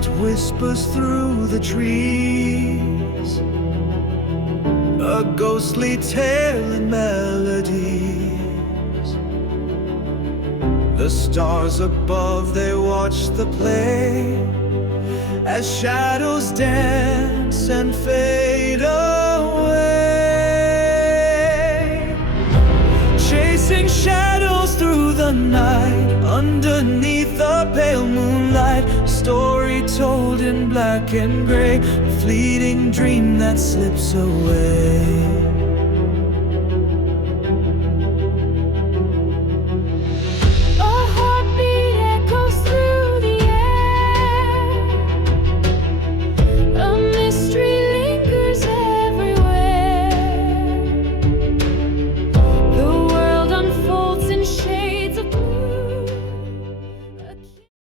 night whispers through the trees, a ghostly tale in melodies. The stars above, they watch the play, as shadows dance and fade away. Chasing shadows through the night, underneath the pale moonlight, story told in black and gray, a fleeting dream that slips away.